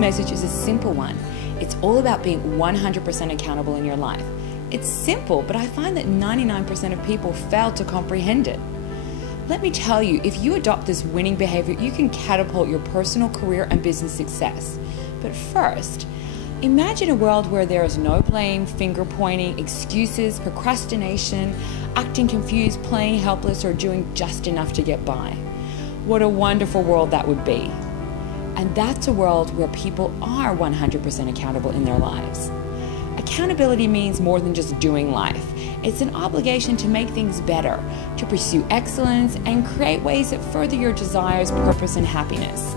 message is a simple one. It's all about being 100% accountable in your life. It's simple, but I find that 99% of people fail to comprehend it. Let me tell you, if you adopt this winning behavior, you can catapult your personal career and business success. But first, imagine a world where there is no blame, finger pointing, excuses, procrastination, acting confused, playing helpless, or doing just enough to get by. What a wonderful world that would be. And that's a world where people are 100% accountable in their lives. Accountability means more than just doing life. It's an obligation to make things better, to pursue excellence, and create ways that further your desires, purpose, and happiness.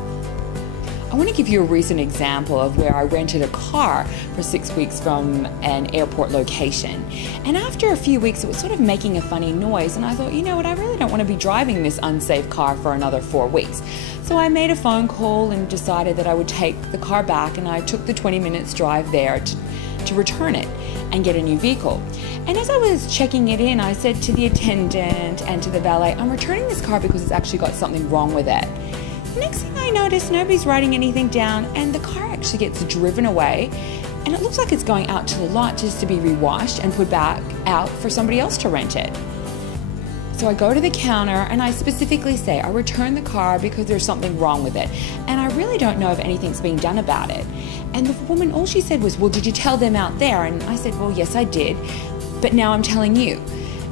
I want to give you a recent example of where I rented a car for 6 weeks from an airport location. And after a few weeks, it was sort of making a funny noise. And I thought, you know what, I really don't want to be driving this unsafe car for another 4 weeks. So I made a phone call and decided that I would take the car back, and I took the 20 minutes drive there to return it and get a new vehicle. And as I was checking it in, I said to the attendant and to the valet, I'm returning this car because it's actually got something wrong with it. Next thing I notice, nobody's writing anything down, and the car actually gets driven away, and it looks like it's going out to the lot just to be rewashed and put back out for somebody else to rent it. So I go to the counter and I specifically say, I returned the car because there's something wrong with it, and I really don't know if anything's being done about it. And the woman, all she said was, well, did you tell them out there? And I said, well, yes, I did, but now I'm telling you.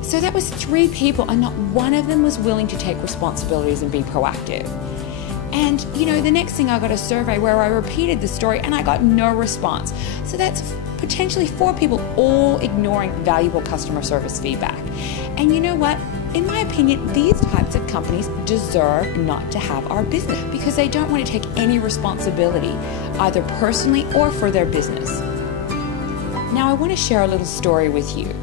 So that was 3 people, and not one of them was willing to take responsibilities and be proactive. And, you know, the next thing I got a survey where I repeated the story and I got no response. So that's potentially 4 people all ignoring valuable customer service feedback. And you know what? In my opinion, these types of companies deserve not to have our business because they don't want to take any responsibility, either personally or for their business. Now, I want to share a little story with you.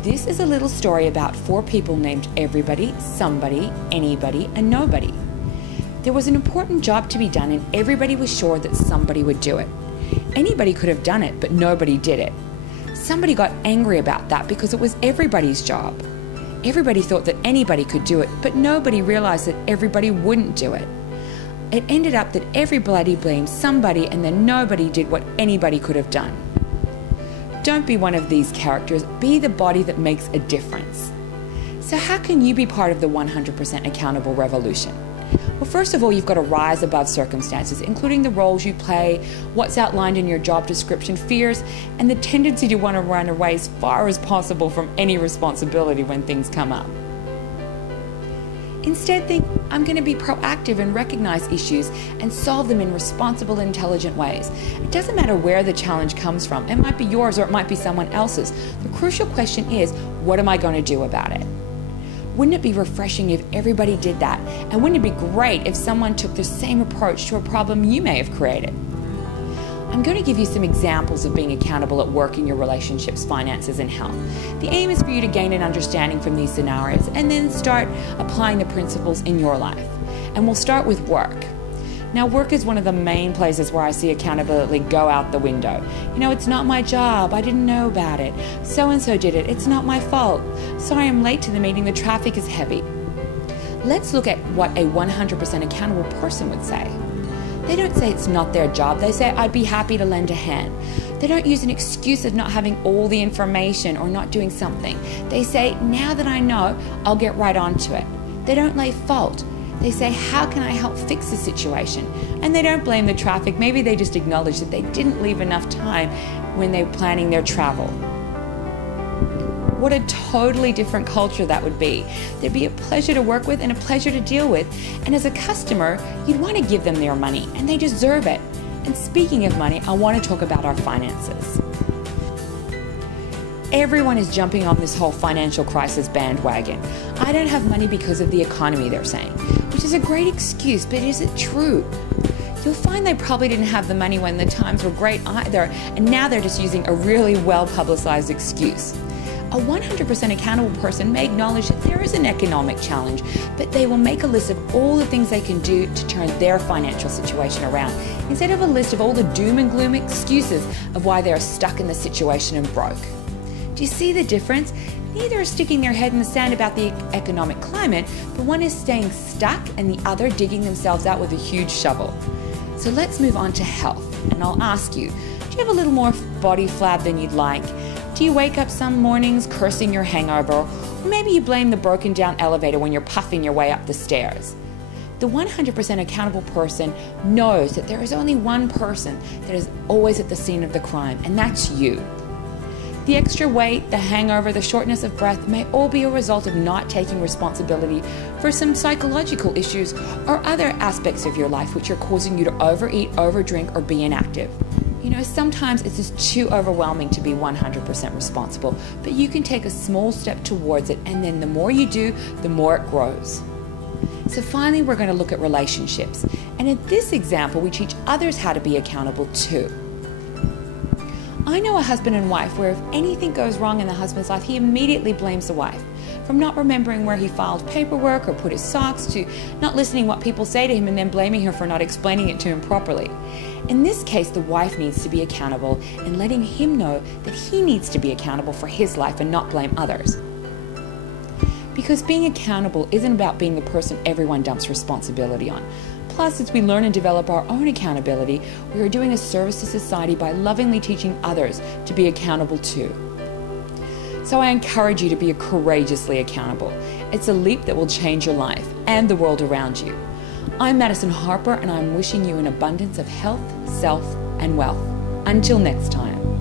This is a little story about 4 people named everybody, somebody, anybody, and nobody. There was an important job to be done, and everybody was sure that somebody would do it. Anybody could have done it, but nobody did it. Somebody got angry about that because it was everybody's job. Everybody thought that anybody could do it, but nobody realized that everybody wouldn't do it. It ended up that everybody blamed somebody, and then nobody did what anybody could have done. Don't be one of these characters. Be the body that makes a difference. So how can you be part of the 100% accountable revolution? Well, first of all, you've got to rise above circumstances, including the roles you play, what's outlined in your job description, fears, and the tendency to want to run away as far as possible from any responsibility when things come up. Instead, think, I'm going to be proactive and recognize issues and solve them in responsible, intelligent ways. It doesn't matter where the challenge comes from. It might be yours or it might be someone else's. The crucial question is, what am I going to do about it? Wouldn't it be refreshing if everybody did that? And wouldn't it be great if someone took the same approach to a problem you may have created? I'm going to give you some examples of being accountable at work in your relationships, finances, and health. The aim is for you to gain an understanding from these scenarios and then start applying the principles in your life. And we'll start with work. Now, work is one of the main places where I see accountability go out the window. You know, it's not my job. I didn't know about it. So-and-so did it. It's not my fault. Sorry, I'm late to the meeting. The traffic is heavy. Let's look at what a 100% accountable person would say. They don't say it's not their job. They say, I'd be happy to lend a hand. They don't use an excuse of not having all the information or not doing something. They say, now that I know, I'll get right onto it. They don't lay fault. They say, how can I help fix the situation? And they don't blame the traffic. Maybe they just acknowledge that they didn't leave enough time when they were planning their travel. What a totally different culture that would be. There'd be a pleasure to work with and a pleasure to deal with. And as a customer, you'd want to give them their money, and they deserve it. And speaking of money, I want to talk about our finances. Everyone is jumping on this whole financial crisis bandwagon. I don't have money because of the economy, they're saying, which is a great excuse, but is it true? You'll find they probably didn't have the money when the times were great either, and now they're just using a really well-publicized excuse. A 100% accountable person may acknowledge that there is an economic challenge, but they will make a list of all the things they can do to turn their financial situation around, instead of a list of all the doom and gloom excuses of why they are stuck in the situation and broke. Do you see the difference? Neither are sticking their head in the sand about the economic climate, but one is staying stuck and the other digging themselves out with a huge shovel. So let's move on to health. And I'll ask you, do you have a little more body flab than you'd like? Do you wake up some mornings cursing your hangover? Or maybe you blame the broken down elevator when you're puffing your way up the stairs. The 100% accountable person knows that there is only one person that is always at the scene of the crime, and that's you. The extra weight, the hangover, the shortness of breath may all be a result of not taking responsibility for some psychological issues or other aspects of your life which are causing you to overeat, overdrink, or be inactive. You know, sometimes it's just too overwhelming to be 100% responsible, but you can take a small step towards it, and then the more you do, the more it grows. So finally, we're going to look at relationships. And in this example, we teach others how to be accountable too. I know a husband and wife where if anything goes wrong in the husband's life, he immediately blames the wife. From not remembering where he filed paperwork or put his socks, to not listening what people say to him and then blaming her for not explaining it to him properly. In this case, the wife needs to be accountable and letting him know that he needs to be accountable for his life and not blame others. Because being accountable isn't about being the person everyone dumps responsibility on. Plus, as we learn and develop our own accountability, we are doing a service to society by lovingly teaching others to be accountable too. So I encourage you to be courageously accountable. It's a leap that will change your life and the world around you. I'm Madisen Harper, and I'm wishing you an abundance of health, self, and wealth. Until next time.